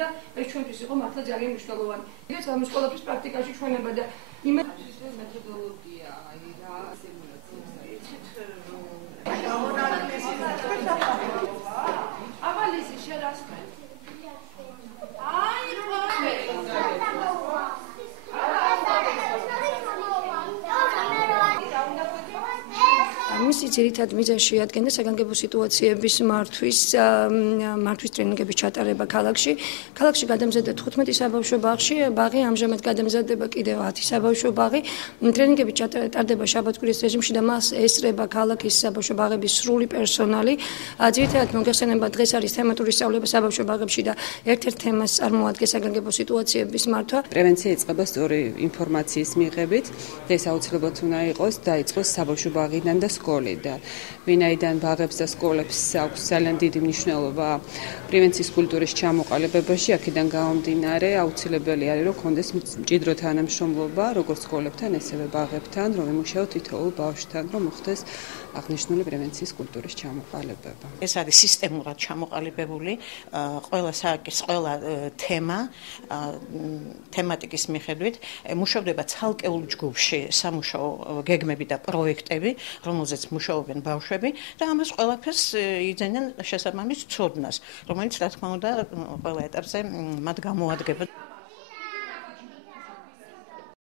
და ეს ჩვენთვის იყო მართლა ძალიან მნიშვნელოვანი. ეს ამის ყველაფრის პრაქტიკაში ჩვენება და მეთოდოლოგია, აი რა ავალისი შერასხმე. მისი ძირითად მიზანს შეადგენდა საგანგებო სიტუაციების მართვის ტრენინგების ჩატარება ქალაქში. ქალაქში გადამზადდა 15 საბავშვო ბაღი, ამჟამად გადამზადდება კიდევ 10 საბავშვო ბაღი. ტრენინგები ჩატარდება შაბათ-კვირის რეჟიმში და მას ესწრება ქალაქის საბავშვო ბაღების სრული პერსონალი. ძირითადად მოგეხსენება დღეს არის თემატური სწავლება საბავშვო ბაღებში და ერთ-ერთ თემას წარმოადგენს საგანგებო სიტუაციების მართვა. პრევენცია იწყება სწორი ინფორმაციის მიღებით. ეს აუცილებლად უნდა იყოს დაიწყოს საბავშვო ბაღიდან და სკოლიდან. ვინაიდან ბაღებს და სკოლებს აქვს ძალიან დიდი მნიშვნელობა პრევენციის კულტურის ჩამოყალიბებაში, აქედან გამომდინარე აუცილებელი არის რომ კონდეს მჭიდრო თანამშრომლობა როგორც სკოლებთან, ესევე ბაღებთან, რომ იმუშაოთ თითოეულ ბავშვთან, რომ მოხდეს აღნიშნული პრევენციის კულტურის ჩამოყალიბება. ეს არის სისტემურად ჩამოყალიბებული ყველა თემა თემატიკის მიხედვით მუშავდება ცალკეულ ჯგუფში სამუშაო გეგმები და პროექტები, რომელზეც მუშაობენ ბავშვები და ამას ყველაფერს იძენენ შესაბამის ცოდნას, რომელიც რა თქმა უნდა ყველა ეტაპზე მათ გამოადგება.